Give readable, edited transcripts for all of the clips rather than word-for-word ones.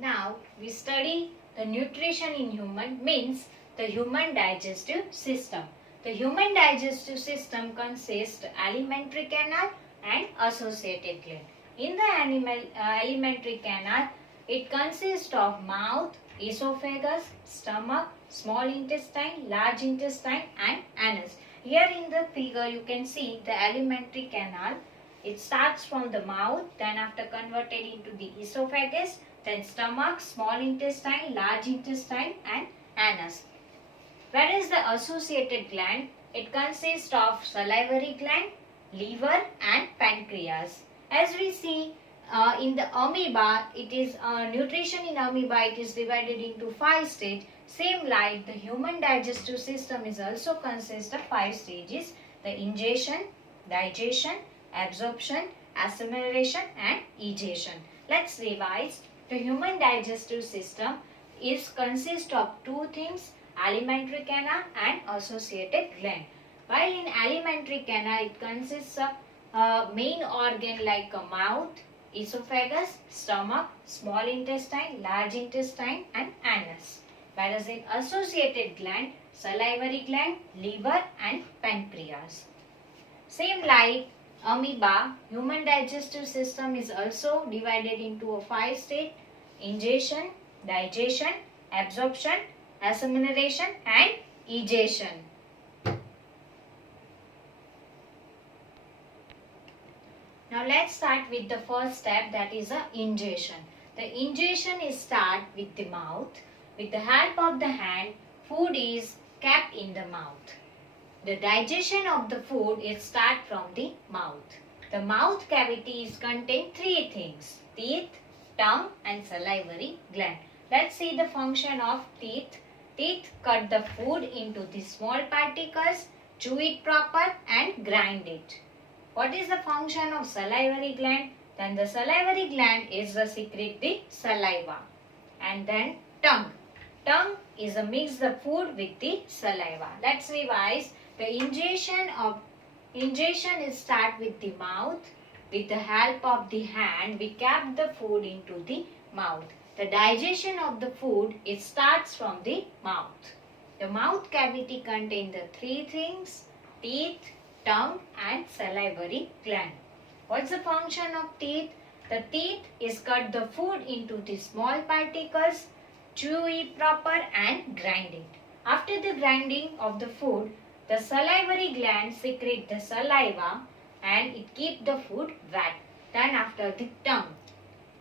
Now we study the nutrition in human means the human digestive system. The human digestive system consists alimentary canal and associated gland. In the alimentary canal, it consists of mouth, esophagus, stomach, small intestine, large intestine and anus. Here in the figure you can see the alimentary canal. It starts from the mouth, then after converted into the esophagus, then stomach, small intestine, large intestine and anus. Whereas the associated gland, it consists of salivary gland, liver and pancreas. As we see in the amoeba, it is nutrition in amoeba, it is divided into 5 stages. Same like the human digestive system is also consists of 5 stages: the ingestion, digestion, absorption, assimilation and egestion. Let's revise. The human digestive system is consist of two things: alimentary canal and associated gland. While in alimentary canal it consists of main organ like a mouth, esophagus, stomach, small intestine, large intestine and anus. Whereas in associated gland, salivary gland, liver and pancreas. Same like amoeba, human digestive system is also divided into a 5 stage: ingestion, digestion, absorption, assimilation and egestion. Now let's start with the first step, that is a ingestion. The ingestion is start with the mouth. With the help of the hand, food is kept in the mouth. The digestion of the food is start from the mouth. The mouth cavity is contain three things: teeth, tongue and salivary gland. Let's see the function of teeth. Teeth cut the food into the small particles, chew it proper and grind it. What is the function of salivary gland? Then the salivary gland is to secrete the saliva. And then tongue. Tongue is to mix the food with the saliva. Let's revise. The ingestion is start with the mouth. With the help of the hand, we kept the food into the mouth. The digestion of the food, it starts from the mouth. The mouth cavity contains the three things: teeth, tongue and salivary gland. What's the function of teeth? The teeth is cut the food into the small particles, chew it proper and grind it. After the grinding of the food, the salivary gland secrete the saliva and it keep the food wet. Then after the tongue.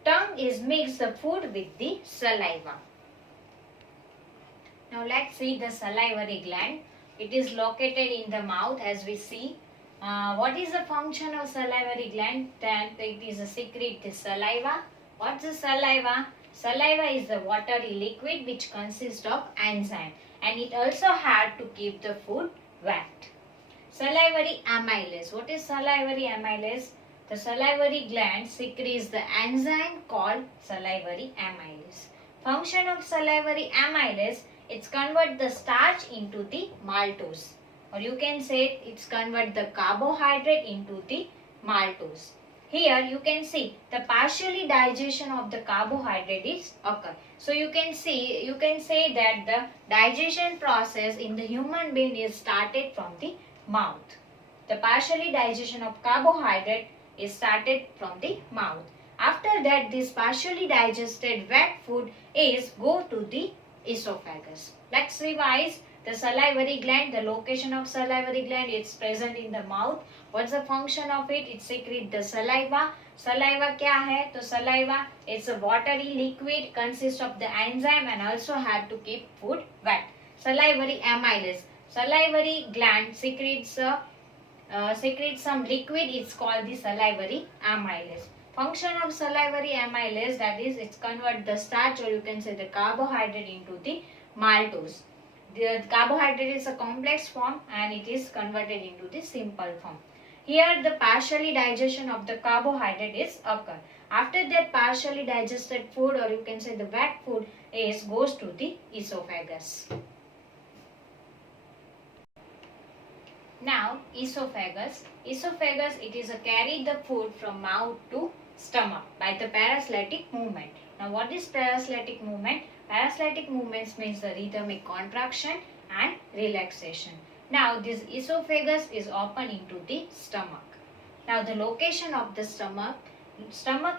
Tongue is mix the food with the saliva. Now let's see the salivary gland. It is located in the mouth as we see. What is the function of salivary gland? Then it is a secrete the saliva. What's the saliva? Saliva is the watery liquid which consists of enzyme and it also had to keep the food wet. Salivary amylase. What is salivary amylase? The salivary gland secretes the enzyme called salivary amylase. Function of salivary amylase, it's convert the starch into the maltose, or you can say it's convert the carbohydrate into the maltose. Here you can see the partially digestion of the carbohydrate is occur. So you can say that the digestion process in the human being is started from the mouth. The partially digestion of carbohydrate is started from the mouth. After that, this partially digested wet food is go to the esophagus. Let's revise. The salivary gland, the location of salivary gland, it's present in the mouth. What's the function of it? It secretes the saliva. Saliva क्या है? तो saliva it's a watery liquid, consists of the enzyme and also have to keep food wet. Salivary amylase. Salivary gland secretes some liquid, it's called the salivary amylase. Function of salivary amylase, that is it's convert the starch, or you can say the carbohydrate, into the maltose. The carbohydrate is a complex form and it is converted into the simple form. Here the partially digestion of the carbohydrate is occur. After that partially digested food, or you can say the wet food, goes to the esophagus. Now esophagus. Esophagus, it is a carry the food from mouth to stomach by the peristaltic movement. Now what is peristaltic movement? Peristaltic movements means the rhythmic contraction and relaxation. Now this esophagus is open into the stomach. Now the location of the stomach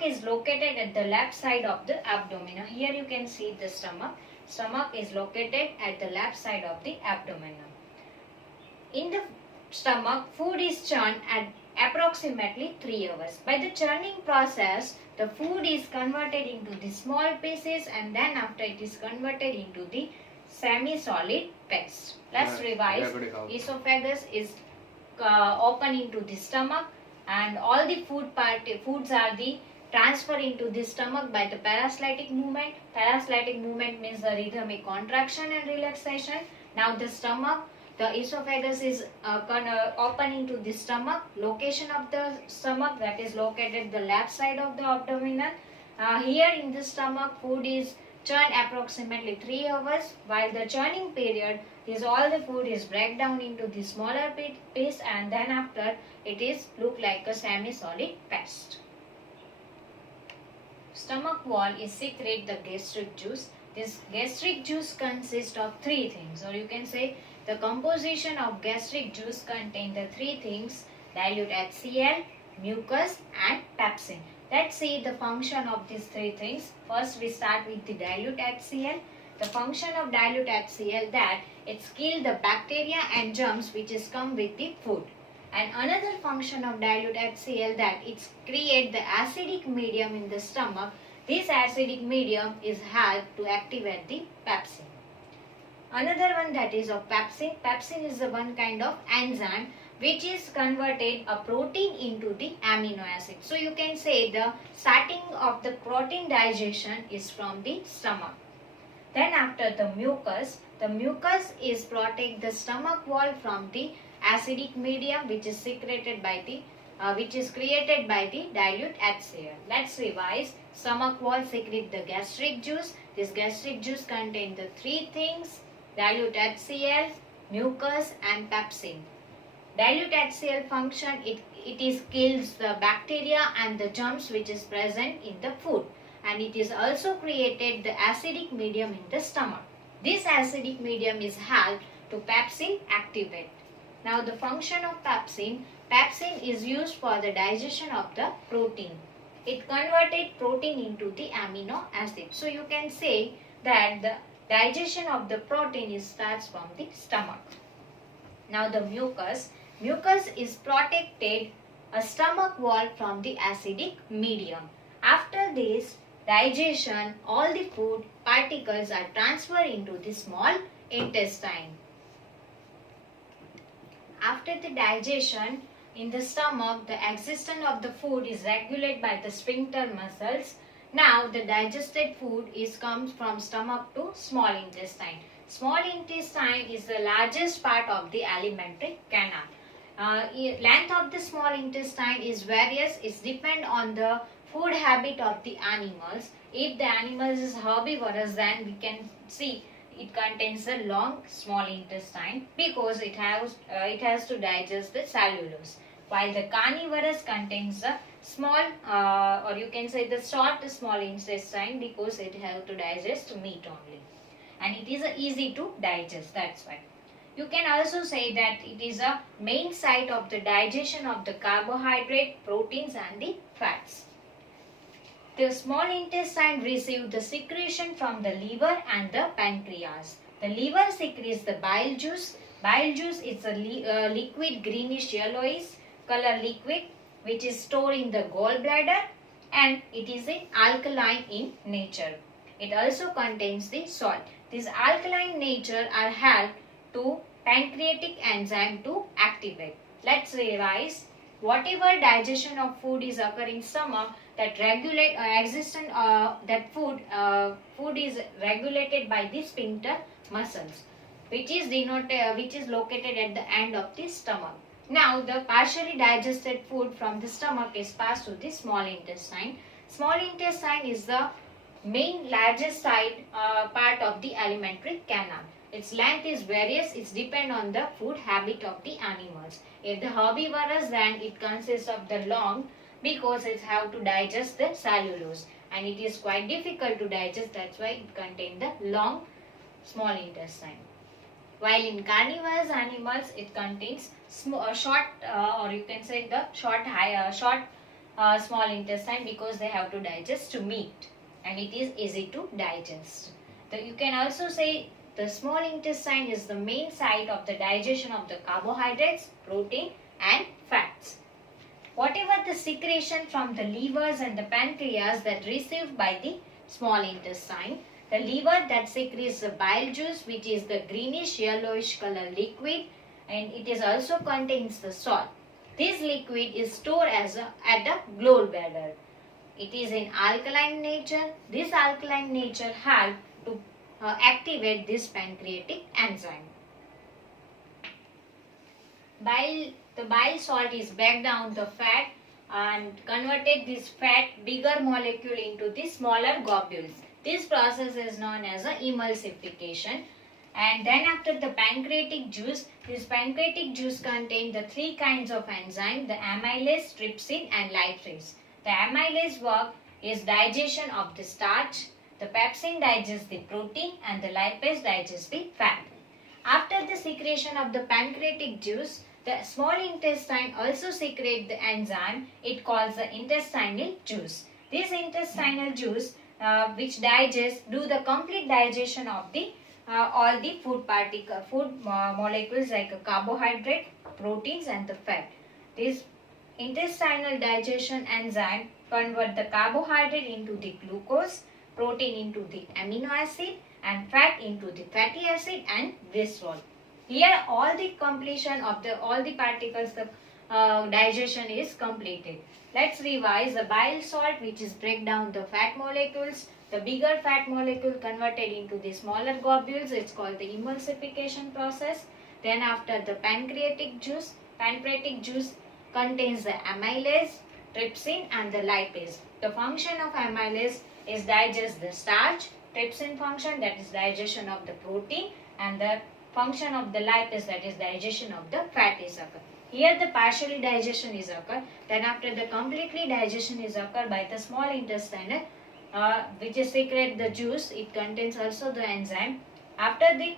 is located at the left side of the abdomen. Now here you can see the stomach. Stomach is located at the left side of the abdomen. In the stomach, food is churned at approximately 3 hours. By the churning process, the food is converted into the small pieces and then after it is converted into the semi-solid paste. Let's revise. Esophagus is open into the stomach and all the foods are the transfer into the stomach by the peristaltic movement. Peristaltic movement means the rhythmic contraction and relaxation. Now the esophagus is open into the stomach. Location of the stomach, that is located the left side of the abdominal. Here in the stomach, food is churned approximately 3 hours. While the churning period is all the food is break down into the smaller piece and then after it is look like a semi-solid paste. Stomach wall is secrete the gastric juice. This gastric juice consists of 3 things, or you can say the composition of gastric juice contains the 3 things: dilute HCl, mucus and pepsin. Let's see the function of these 3 things. First we start with the dilute HCl. The function of dilute HCl that it's kill the bacteria and germs which is come with the food. And another function of dilute HCl that it's create the acidic medium in the stomach. This acidic medium is helped to activate the pepsin. Another one that is of pepsin. Pepsin is the one kind of enzyme which is converted a protein into the amino acid. So you can say the starting of the protein digestion is from the stomach. Then after the mucus is protect the stomach wall from the acidic medium which is secreted by the which is created by the dilute HCl. Let's revise. Stomach wall secrete the gastric juice. This gastric juice contains the 3 things: dilute HCl, mucus and pepsin. Dilute HCl function, it is kills the bacteria and the germs which is present in the food, and it is also created the acidic medium in the stomach. This acidic medium is helped to pepsin activate. Now the function of pepsin is used for the digestion of the protein. It converted protein into the amino acid. So you can say that the digestion of the protein starts from the stomach. Now the mucus is protected a stomach wall from the acidic medium. After this digestion, all the food particles are transferred into the small intestine. After the digestion in the stomach, the existence of the food is regulated by the sphincter muscles. Now the digested food comes from stomach to small intestine. Small intestine is the largest part of the alimentary canal. Length of the small intestine is various. It depends on the food habit of the animals. If the animals is herbivorous, then we can see it contains a long small intestine because it has to digest the cellulose. While the carnivorous contains the small or you can say the short small intestine because it has to digest meat only. And it is easy to digest, that's why. You can also say that it is a main site of the digestion of the carbohydrate, proteins and the fats. The small intestine receives the secretion from the liver and the pancreas. The liver secretes the bile juice. Bile juice is a liquid greenish yellowish color liquid which is stored in the gallbladder and it is alkaline in nature. It also contains the salt. This alkaline nature are helped to pancreatic enzyme to activate. Let's revise. Whatever digestion of food is occurring in stomach, that regulate food is regulated by the sphincter muscles, which is located at the end of the stomach. Now the partially digested food from the stomach is passed to the small intestine. Small intestine is the main largest part of the alimentary canal. Its length is various. It depends on the food habit of the animals. If the herbivorous, then it consists of the long because it have to digest the cellulose. and it is quite difficult to digest. That's why it contains the long small intestine. While in carnivorous animals, it contains short, or you can say the short small intestine, because they have to digest meat and it is easy to digest. You can also say the small intestine is the main site of the digestion of the carbohydrates, protein and fats. Whatever the secretion from the livers and the pancreas that received by the small intestine, the liver that secretes the bile juice, which is the greenish yellowish color liquid, and it is also contains the salt. This liquid is stored at the gallbladder. It is in alkaline nature. This alkaline nature help to activate this pancreatic enzyme. The bile salt is break down the fat and converted this fat bigger molecule into the smaller globules. This process is known as emulsification. And then after the pancreatic juice, this pancreatic juice contains the three kinds of enzyme, the amylase, trypsin and lipase. The amylase work is digestion of the starch, the pepsin digests the protein and the lipase digests the fat. After the secretion of the pancreatic juice, the small intestine also secretes the enzyme. It calls the intestinal juice. This intestinal juice which do the complete digestion of the all the food molecules like carbohydrate, proteins and the fat. This intestinal digestion enzyme convert the carbohydrate into the glucose, protein into the amino acid and fat into the fatty acid and glycerol. Here all the completion of all the particles digestion is completed. Let's revise the bile salt, which is break down the fat molecules. The bigger fat molecule converted into the smaller globules. It's called the emulsification process. Then after the pancreatic juice contains the amylase, trypsin and the lipase. The function of amylase is digest the starch. Trypsin function, that is digestion of the protein, and the function of the lipase, that is digestion of the fat is occur. Here the partially digestion is occur. Then after the completely digestion is occur by the small intestine, which is secrete the juice. It contains also the enzyme. After the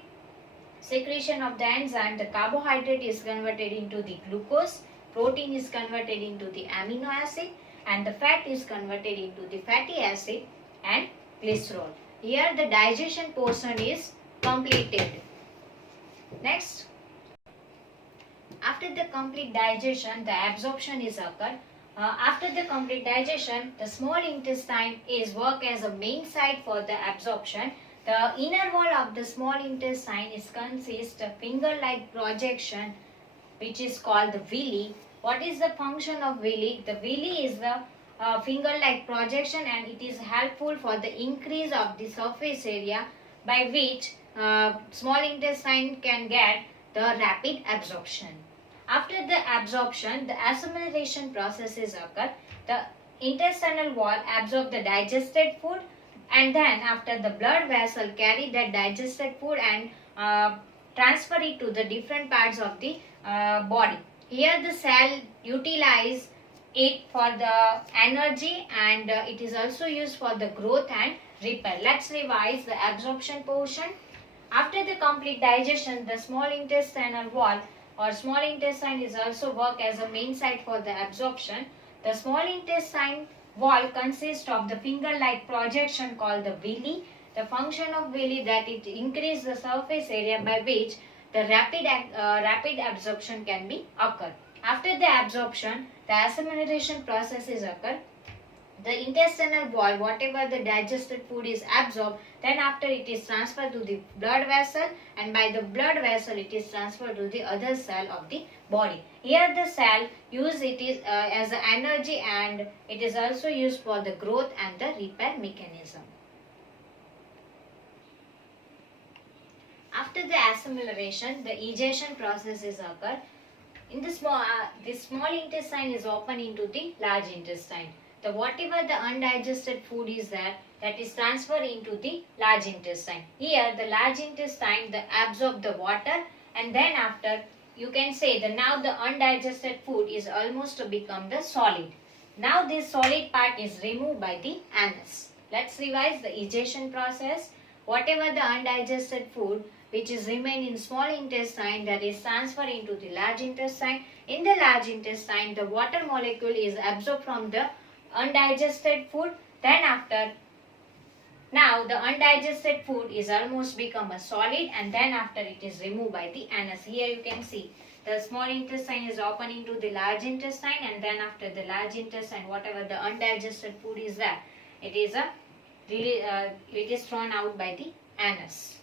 secretion of the enzyme, the carbohydrate is converted into the glucose, protein is converted into the amino acid and the fat is converted into the fatty acid and glycerol. Here the digestion portion is completed. Next, after the complete digestion, the absorption is occurred. After the complete digestion, the small intestine is work as a main site for the absorption. The inner wall of the small intestine is consist of finger-like projection, which is called the villi. What is the function of villi? The villi is the finger-like projection, and it is helpful for the increase of the surface area by which small intestine can get the rapid absorption. After the absorption, the assimilation processes occur. The intestinal wall absorb the digested food, and then after the blood vessel carry that digested food and transfer it to the different parts of the body. Here the cell utilize it for the energy, and it is also used for the growth and repair. Let's revise the absorption portion. After the complete digestion, the small intestinal wall or small intestine is also work as a main site for the absorption. The small intestine wall consists of the finger-like projection called the villi. The function of villi that it increase the surface area by which the rapid absorption can be occur. After the absorption, the assimilation processes occur. The intestinal wall, whatever the digested food is absorbed, then after it is transferred to the blood vessel, and by the blood vessel it is transferred to the other cell of the body. Here the cell use it is as an energy, and it is also used for the growth and the repair mechanism. After the assimilation, the egestion processes occur. In the small intestine is open into the large intestine. The whatever the undigested food is there, that is transferred into the large intestine. Here the large intestine absorb the water, and then after you can say that now the undigested food is almost to become the solid. Now this solid part is removed by the anus. Let's revise the digestion process. Whatever the undigested food which is remain in small intestine, that is transferred into the large intestine. In the large intestine, the water molecule is absorbed from the undigested food. Then after, now the undigested food is almost become a solid, and then after it is removed by the anus. Here you can see the small intestine is open into the large intestine, and then after the large intestine, whatever the undigested food is there, it is thrown out by the anus.